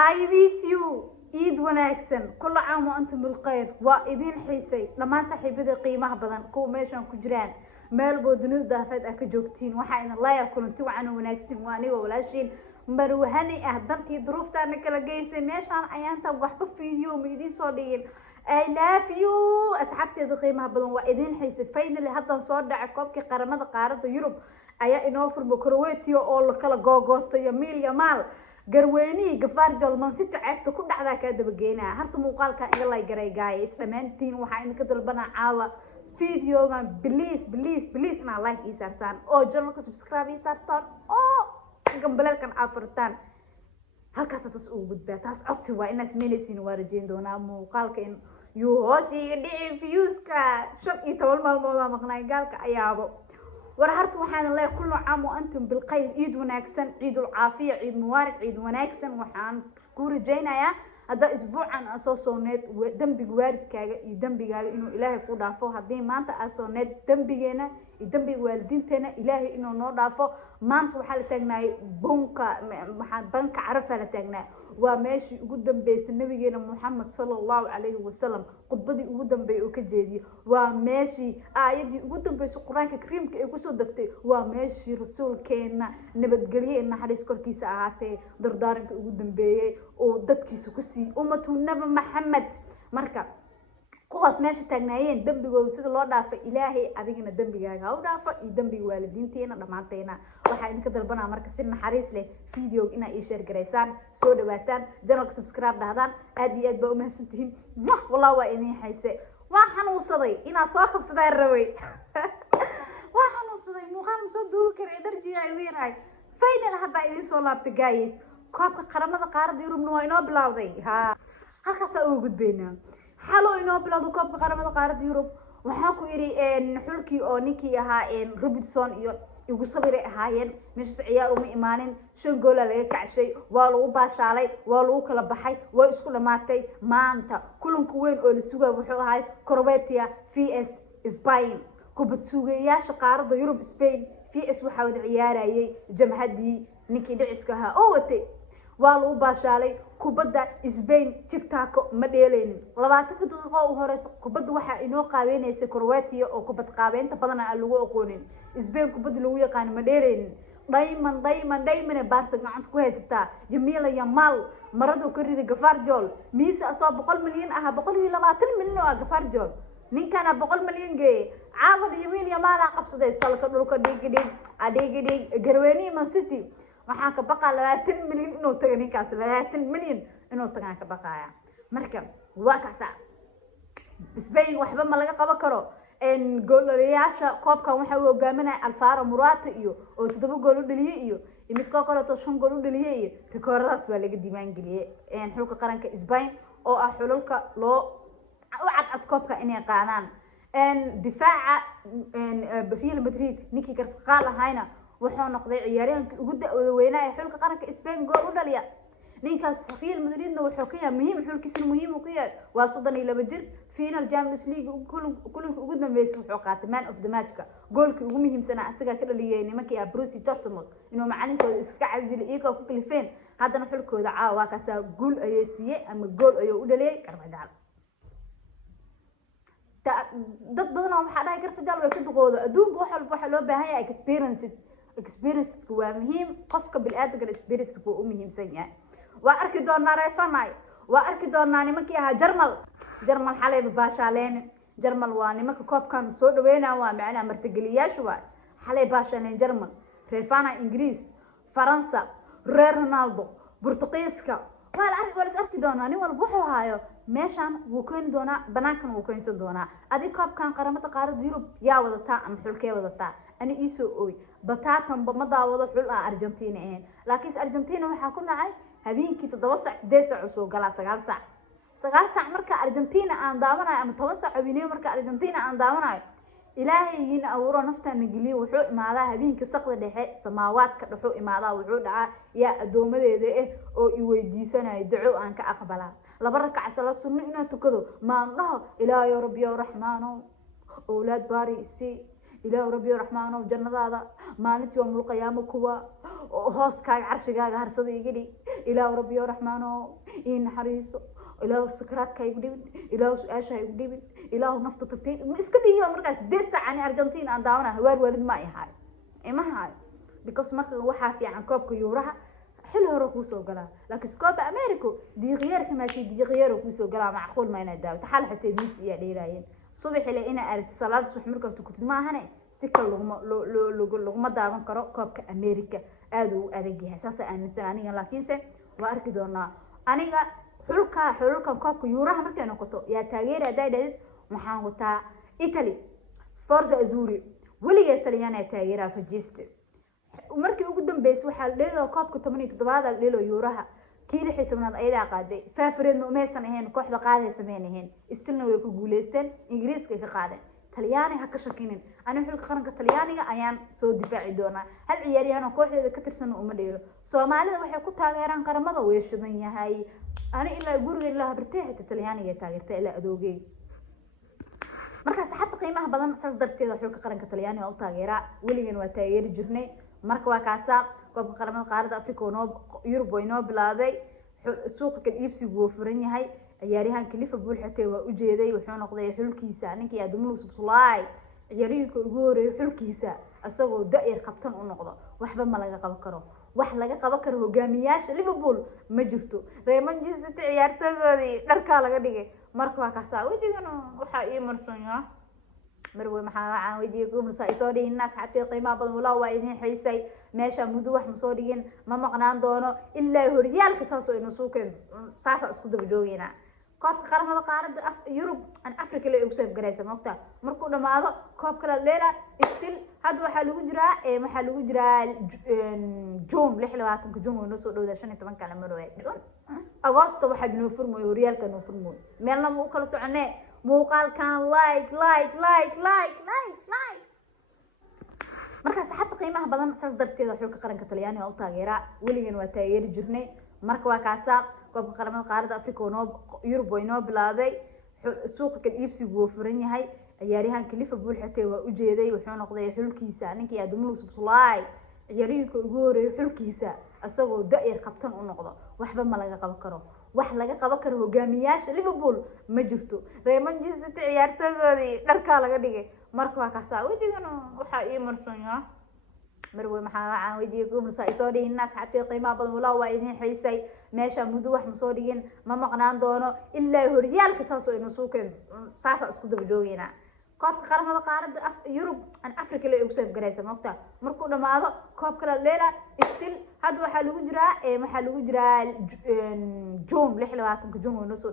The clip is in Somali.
I miss you إيد وناكسن كل عام وأنتم بالخير وإذين حيسي لما صاحبي قيمة بدن كو ماشان كجران مال بودنود دافد أكجوكتين وحين الله يكون انتو عنو وناكسن واني وولاشين مروهاني أهدرتي ظروفتا نكلا جيسي ماشان أيانتا وحبا فيديو ميدين صديين I love you أصحابتي قيمة بدن وإذين حيسي فين اللي هدا صور دعكوبكي قرمضة قارة يوروب أيا إنوفر بكرويتيو أول كلا جوجوستا يميل يمال garweynihii gafaarjol mansita ceebta ku dhacdaa ka daba geynaa harta muuqaalka in la garay guys dhamaantiin waxaa idinka dalbanaa caawa videogan please ina like ii saartaan oo channelka subscribe ii saartaan oo gambalelkan afartaan halkaas taas ugu gudbaa taas codsi waa inaad sameynaysiin waa rajeyn doonaa muuqaalka in yuu hoos iga dhici viewska 15 maalmood maqnaa gaalka ayaabo ورهرت وحنا الله كل عام وأنتم بالخير عيد وناكسن عيد العافية عيد مبارك عيد وناكسن وحنا كور جينا يا هذا أسبوع عن أساسونات ودم بجوارد كاجا يدم بجال إنه إلهي قود عفوه هذين ما أنت أساسونات دم بجينا يدم بجوالدين تنا إلهي إنه نور عفوه ما أنت وحال تجنا بنك عرفة لتجنا وماشي قدام بيس النبي جينا محمد صلى الله عليه وسلم قبضي قدام بي وكجدي وماشي آيدي قدام بيس القرآن الكريم كيقصد دكتي وماشي رسول كنا نبتجليه إن حديث كل كيس عاتي دردارك قدام بي ودتك سكسي أمة النبي محمد مركب kuwaas meesha taagnaayeen dambigood sida loo dhaafay ilaahay adigina dambigaaga ha u dhaafo iyo dambiga waalidiinteena dhamaanteena waxa idinka dalbanaa marka si naxariis leh video ina ii share gareysaan soo dhawaataan channelka subscribe dhahdaan aad iyo aad baa u mahadsantihiin wallahi waa idin hayse waa xanuunsaday ina soo qabsadaan rabay waa xanuunsaday muuqaal soo duubi karay darjiga ay weeraay final hadda idin soo laabtay guys koobka qaramada qaaradda Yurubna waa inoo bilowday ha halkaas ugu gudbeynaa حلو إنه بلادو كوب قرمة قارة يوروب وحكوا إن حلكي أو نيكي إن روبرتسون يقول صبري هاين مش عيال ومي إيمانين شو نقول لك عشي والو باشالي والو كلا بحي ويسكول ماتي ما أنت كلهم كوين أو السوق وحو هاي كرواتيا في إس إسباين كوبتسوقياش قارة يوروب إسبين في إس وحود عياري جمهدي نيكي دعسكها أوتي والو باشالي كوبدا إسبين تيك تاكو مديلين لبعتك دقيقة وهرس كوبدا وحا إنو قابينيسي كرواتيا أو كوبدا قابين تبادنا اللغو أقونين إسبين كوبدا لغو يقان مديلين دايما بارسك عند كويستا يميلا يمال مردو كريدي غفار جول ميسا أصاب بقول مليون أها بقول هي لبعتن منو غفار جول نين كان بقول مليون جي عاود يميل يمال عقبصدي سالك دولك ديك غرويني من سيتي waxaan ka baqaa 20 milyan inuu tago ninkaas 20 milyan inuu tagaan ka baqaaya marka waa kaasa Spain waxba ma laga qaban karo in goolayaasha koobkan waxa uu hogaaminay Alvaro Morata iyo oo 7 gool u dhaliyay iyo mid ka kale oo 5 gool u dhaliyay iyo rikooradaas waa laga diiwaan galiyay in xulka qaranka Spain oo ah xulka loo cad koobka inay qaadaan in difaaca Real Madrid ninkii ka qaalahaayna wuxuu noqday ciyaaryahanka ugu da'wada weynaa xulka qaranka Spain gool u dhaliya ninkaas Real Madridna wuxuu ka yahay muhiim xulkiisa muhiim u yahay waa 32 jir final Champions League kulanka ugu dambeysay wuxuu qaatay man of the match goolkii ugu muhiimsanaa asaga ka dhaliyay nimankii Borussia Dortmund inuu macalinkooda iska casili iyaga ku kalifeen haddana xulkooda caawa ka saa gool ayay siiyay ama gool ayuu u dhaliyay Carvajal dad badan oo waxa dhahay Carvajal way ka duqoodo adduunka waxa loo baahan yahay experience waa muhiim qofka bilaadanka experience ku muhiimsan yahay waa arki doonaa reefanay waa arki doonaa nimankii aha Jarmal xalay baashaaleen Jarmal waa nimanka koobkan soo dhaweynaa waa macna martigeliyaashu waa xalay baashaaleen Jarmal reefana Ingiriis Faransa Reer Ronaldo Portugiiska wala arki doonaa nin walba wuxuu haayo meeshan wuu keen doonaa banaankan wuu keensan doonaa adi koobkan qaramada qaaradda Yurub yaa wadataa ama xulkee wadataa ani iisoo ooy bataatan ma daawado xul Argentina laakiin Argentina waxa ku nacay habeenkii 7 saac 8 saac soo gala 9 saac marka Argentina aan daawanayo ama 10 saac habeenimo marka Argentina aan daawanayo ilaahay in awro naftaan galiyo wuxuu imaadaa habeenkii saqda dhexe samaawaadka wuxuu imaadaa wuxuu dhacaa yaa adoomadeeda oo i weydiisanayo duco aan ka aqbalaa laba rakac sala sunno inaan tukado ma dhaho ilaahay rabbiyo raxmaano awlaad baarisi ilaahu rabbi raxmaano jannadaada maalintii yawm alqiyaamo kuwa hooskaaga carshigaaga harsada iga dhig ilaahu rabbi raxmaano in xariiso ilaahu sakraadka igu dhibin ilaahu su'aasha igu dhibin ilaahu nafta tagtiin iska dhiyo markaas 8 saac ani Argentina aan daawanahay waar waalid ma yahay ima haay because marka waxa fiican koobka yuuraha xil hore ku soo galaa laakiin Copa America diiqyarka ma si diiqyar ku soo galaa macquul ma inay daawto xal xatay miis iyo dheeraayeen subax ilaa ina arid salaad subax marka tukutid ma ahane si kale laguma daawan karo koobka America aad uu adag yahay saas aaminsan aniga laakiin se waa arki doonaa aniga xulka koobka yuuraha markay noqoto yaa taageera daadad waxaan wataa Italy Forza Azzurri waliga Talyaaniga taageera Fajiste markii ugu dambeysay waxa la dheedo koobka 17aad la dheelo yuuraha kii 16aad ayada qaaday faafireedna umaysan ahayn kooxda qaaday sameeyeen istilna way ku guuleysteen Ingiriiska ka qaadeen Talyaani ha ka shakinin ana xulka qaranka Talyaaniga ayaan soo difaaci doonaa hal ciyaaryahan kooxdeeda ka tirsan uma dheelo Soomaalida waxay ku taageeraan qaramada way shidan yahay ana ilaa guriga ilaa barteexda Talyaaniga taageerta ilaa adoogay markaas xad qiimaha badan saas darteeda xulka qaranka Talyaaniga oo taageera waligan waa taageeri jirnay marka waa kaasa koobka qaramada qaaradda Afrika oo Yurub way noo bilaaday suuqa ka iibsigu furan yahay ciyaaryahanka Liverpool xatay waa u jeeday wuxuu noqday xulkiisa ninkii Adamu Subsulay ciyaaryahanka ugu horeeyay xulkiisa asagoo daa'ir qabtan u noqdo waxba ma laga qaban karo wax laga qaban karo hogaamiyaasha Liverpool ma jirto Real Manchester ciyaartoygoodii dharka laga dhigay marka waa kaasa wajigan waxa ii marsanyaa marwe maxaa wajiga musa isoo dhigin naas xabtay qiimaha badan walaa waa idin xiisay meesha muddo wax soo dhigin ma maqnaan doono ilaa horyaalka saasoo inuu suuqeen saasa isku daba joogina koobka qaramada qaaradda Yurub an Afrika la ugu soo garaysa maanta markuu dhamaado koobka la leela istil had waxa lagu jiraa June 26 June oo soo dhawda 15 kala marway Agosto waxa inoo furmay horyaalka inoo furmay meelna uu kala soconay muuqaalkan like marka saxab qiimaha badan saas darteeda xulka qaranka Talyaaniga oo taageera waligan waa taageeri jirnay marka waa kaasa koobka qaramada qaaradda Afrika oo Yurub way noo bilaaday suuqa ka iibsigu furan yahay ciyaaryahanka Liverpool xatay waa u jeeday wuxuu noqday xulkiisa ninkii Adamu Subsulay ciyaaryahanka ugu horeeyay xulkiisa asagoo daa'ir qabtan u noqdo waxba ma laga qaban karo wax laga qaban karo hogaamiyaasha Liverpool ma jirto Real Manchester ciyaartoygoodii dharka laga dhigay marka waa kaasa wajigan waxa ii marsanyaa marwe maxaa wajiga musa isoo dhigin naas xabtay qiimaha badan walaa waa idin xiisay meesha muddo wax soo dhigin ma maqnaan doono ilaa horyaalka saasoo inuu suuqeen saasa isku daba joogina koobka qaramada qaaradda Yurub an Afrika la ugu soo garaysa maanta markuu dhamaado koobka la leela istil had waxa lagu jiraa June 26 June oo soo